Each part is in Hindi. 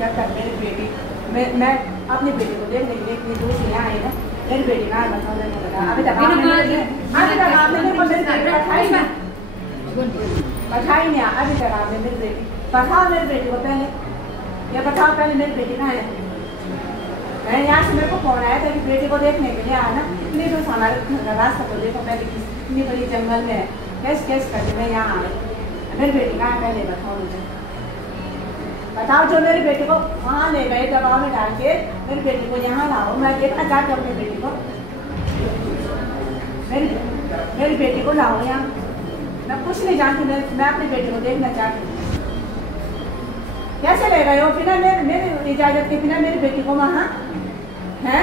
जब तक मेरी बेटी मैं अपनी बेटी को देखने के लिए दूसरी यहाँ आई ना, मेरी बेटी ना बताओ नहीं बता। अभी तक आपने मेरे को बताई नहीं, अभी तक आपने मेरी बेटी बताओ, मेरी बेटी को पहले ये बताओ, पहले मेरी बेटी कहाँ है? मैं यहाँ से मेरे को फोन आया था कि बेटी को देखने के लिए आना, प्लीज उस हमारे रास्ता को देखो पहले, कितनी बड़ी जंगल में है, कैसे करके मैं यहाँ आ गई। मेरी बेटी कहाँ है पहले बताओ मुझे, बताओ। जो मेरी बेटी को वहाँ ले गए दबाव में डाल के, मेरी बेटी को यहाँ लाओ, मैं देखना चाहती हूँ अपनी बेटी को, मेरी बेटी को लाओ यहाँ। मैं कुछ नहीं जानती, मैं अपनी बेटी को देखना चाहती हूँ। कैसे ले गए हो बिना मेरी इजाजत के, बिना मेरी बेटी को वहाँ है?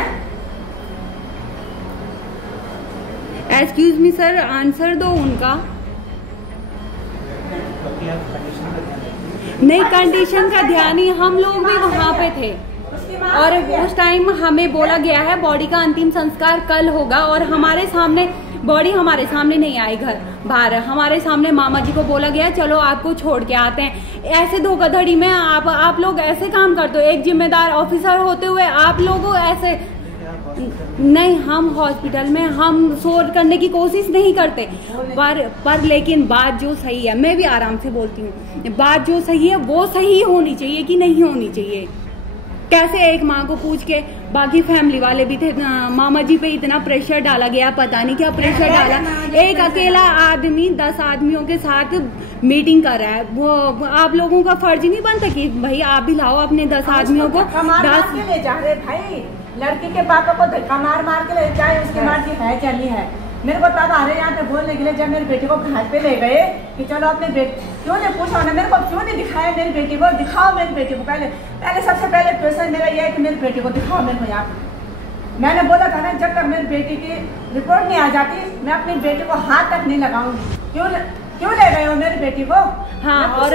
एक्सक्यूज मी सर, आंसर दो उनका। नहीं, कंडीशन का ध्यान ही, हम लोग भी वहाँ पे थे और उस टाइम हमें बोला गया है बॉडी का अंतिम संस्कार कल होगा, और हमारे सामने बॉडी हमारे सामने नहीं आई, घर बाहर हमारे सामने मामा जी को बोला गया चलो आपको छोड़ के आते हैं। ऐसे धोखाधड़ी में आप लोग ऐसे काम करते हो, एक जिम्मेदार ऑफिसर होते हुए आप लोगों ऐसे नहीं। हम हॉस्पिटल में हम शोर करने की कोशिश नहीं करते, पर लेकिन बात जो सही है, मैं भी आराम से बोलती हूँ, बात जो सही है वो सही होनी चाहिए कि नहीं होनी चाहिए। कैसे एक माँ को पूछ के, बाकी फैमिली वाले भी थे, मामा जी पे इतना प्रेशर डाला गया, पता नहीं क्या प्रेशर डाला। एक अकेला आदमी 10 आदमियों के साथ मीटिंग कर रहा है, वो आप लोगों का फर्ज नहीं बनता कि भाई आप भी लाओ अपने 10 आदमियों को। 10 के ले जा रहे भाई, लड़की के पापा को धक्का मार के ले जाए, उसके बाद की है चली है। मेरे को तब आ रहे यहाँ पे बोलने के लिए, जब मेरी बेटी को घाट पे ले गए कि चलो अपने बेटी, क्यों नहीं पूछा ना मेरे को, क्यों नहीं दिखाया मेरी बेटी को? दिखाओ मेरी बेटी को पहले सबसे पहले क्वेश्चन मेरा ये है कि मेरी बेटी को दिखाओ मेरे को यहाँ। मैंने बोला था ना, जब तक मेरी बेटी की रिपोर्ट नहीं आ जाती मैं अपनी बेटी को हाथ तक नहीं लगाऊंगी। क्यों ले गए हो मेरी बेटी को? हाँ, और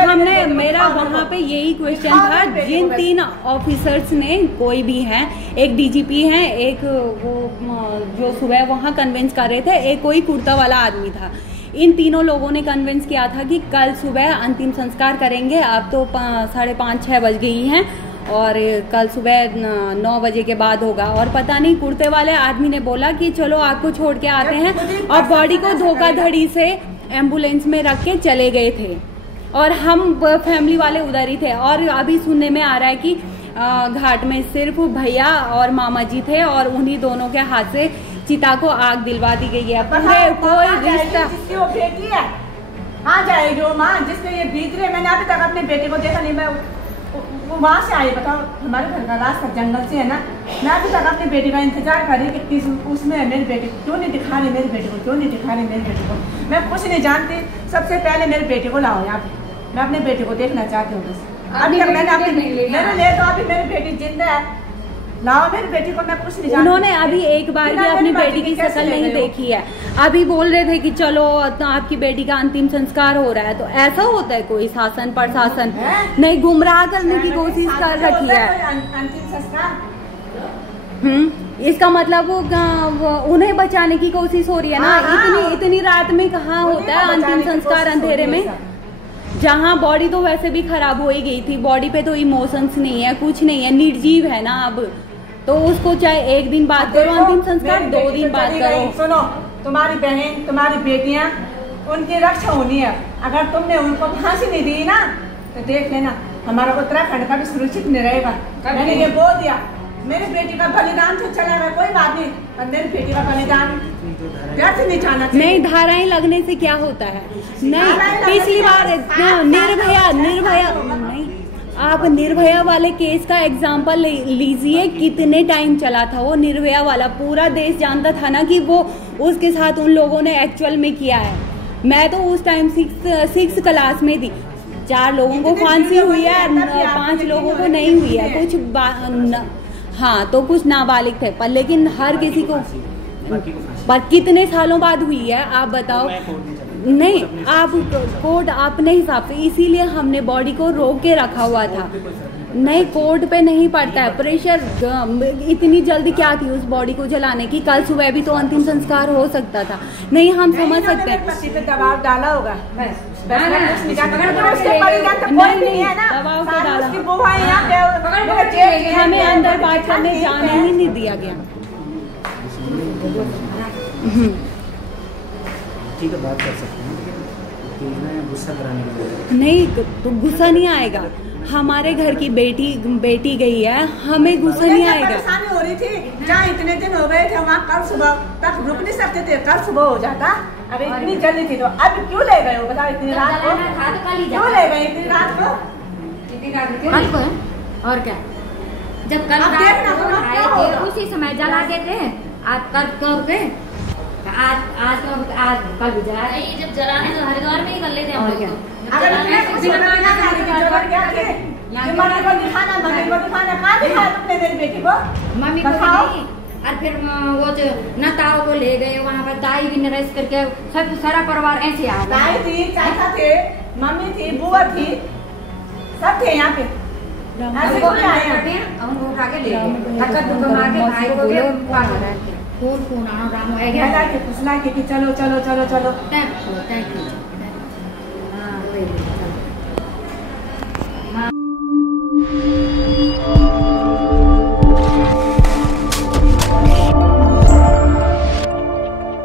हमने मेरा वहाँ पे यही क्वेश्चन था, जिन 3 ऑफिसर्स ने, कोई भी हैं, एक डीजीपी हैं, एक वो जो सुबह वहाँ कन्विंस कर रहे थे, एक कोई कुर्ता वाला आदमी था, इन तीनों लोगों ने कन्विंस किया था कि कल सुबह अंतिम संस्कार करेंगे। अब तो 5:30-6 बज गई हैं और कल सुबह 9 बजे के बाद होगा। और पता नहीं कुर्ते वाले आदमी ने बोला कि चलो आपको छोड़ के आते हैं, और बॉडी को धोखाधड़ी से एम्बुलेंस में रख के चले गए थे, और हम फैमिली वाले उधर ही थे। और अभी सुनने में आ रहा है कि घाट में सिर्फ भैया और मामा जी थे, और उन्हीं दोनों के हाथ से चिता को आग दिलवा दी गई है। पूरे कोई रिश्ता, जिसकी वो बेटी है कहाँ जाएगी वो माँ जिसके ये बीत रहे? मैंने अभी तक अपनी बेटी को देखा नहीं, मैं वो वहाँ से आई, बताओ हमारे घर का रास्ता जंगल से है ना, मैं अभी तक अपनी बेटी का इंतजार कर रही कि उसमें है मेरी बेटी, क्यों नहीं दिखा रही मेरी बेटी को, क्यों नहीं दिखा रही मेरी बेटी को? मैं कुछ नहीं जानती, सबसे पहले मेरी बेटी को लाओ यहाँ पे, मैं अपनी बेटी को देखना चाहती हूँ बस। अभी तक मैंने ले तो अभी मेरी बेटी जिंदा है, लाओ मेरी बेटी को, मैं कुछ नहीं जानती। उन्होंने अभी एक बार भी अपनी बेटी की शक्ल नहीं देखी है। अभी बोल रहे थे कि चलो तो आपकी बेटी का अंतिम संस्कार हो रहा है, तो ऐसा होता है? कोई शासन प्रशासन नहीं, गुमराह करने की कोशिश कर रखी है। अंतिम संस्कार इसका मतलब वो उन्हें बचाने की कोशिश हो रही है ना। इतनी रात में कहाँ होता है अंतिम संस्कार अंधेरे में, जहाँ बॉडी तो वैसे भी खराब हो ही गई थी, बॉडी पे तो इमोशंस नहीं है, कुछ नहीं है, निर्जीव है ना। अब तो उसको चाहे एक दिन बाद करो अंतिम संस्कार, 2 दिन बाद करो। सुनो, तुम्हारी बहन, तुम्हारी बेटियां, उनकी रक्षा होनी है। अगर तुमने उनको फांसी नहीं दी ना तो देख लेना हमारा उत्तराखंड का भी सुरक्षित नहीं रहेगा। मैंने ये बोल दिया, मेरी बेटी का बलिदान तो चला गया, कोई बात नहीं, और मेरी बेटी का बलिदान कैसे नहीं जाना चाहिए? नहीं, धाराएं लगने से क्या होता है? नहीं, पिछली बार निर्भया नहीं, आप निर्भया वाले केस का एग्जाम्पल लीजिए, कितने टाइम चला था वो निर्भया वाला, पूरा देश जानता था ना कि वो उसके साथ उन लोगों ने एक्चुअल में किया है। मैं तो उस टाइम 6th क्लास में थी, 4 लोगों को फांसी हुई है, 5 लोगों को नहीं हुई है, कुछ हाँ तो कुछ नाबालिग थे, पर लेकिन हर किसी को, पर कितने सालों बाद हुई है आप बताओ? नहीं, आप कोर्ट अपने हिसाब से, इसीलिए हमने बॉडी को रोक के रखा हुआ था। नहीं, कोर्ट पे नहीं पड़ता है प्रेशर। इतनी जल्दी क्या थी उस बॉडी को जलाने की? कल सुबह भी तो अंतिम संस्कार हो सकता था। नहीं, हम समझ सकते हैं दबाव डाला होगा। हमें अंदर बात करने जाने ही नहीं दिया गया। ठीक है, बात कर सकते हैं, गुस्सा कराने का नहीं तो गुस्सा नहीं आएगा। हमारे घर की बेटी गई है, हमें गुस्सा नहीं आएगा। परेशानी हो रही थी, जहाँ इतने दिन हो गए थे वहाँ कल सुबह तक रुक नहीं सकते थे, कल सुबह हो जाता। अभी इतनी जल्दी थी तो अब क्यों ले गए हो बताओ? इतनी रात को क्यों ले गए? इतनी रात को कल को और क्या, जब कल आए थे उसी समय जला के थे। आज कल करके आज कल भी जला, जब जलाने तो हरिद्वार में ही कर लेते हम लोग। अगर मम्मी को नहीं, और फिर वो जो नताओ को ले गए वहाँ पर, दाई भी नरेश करके सब सारा परिवार ऐसे आ गया। दाई थी, चाचा थे, मम्मी थी, बुआ थी, सब थे यहाँ पे। ऐसे कोई आए हैं उनको उठा के ले गए, भाई को भी फोन आना राम हो गया फुसला के चलो चलो चलो चलो। Thank you.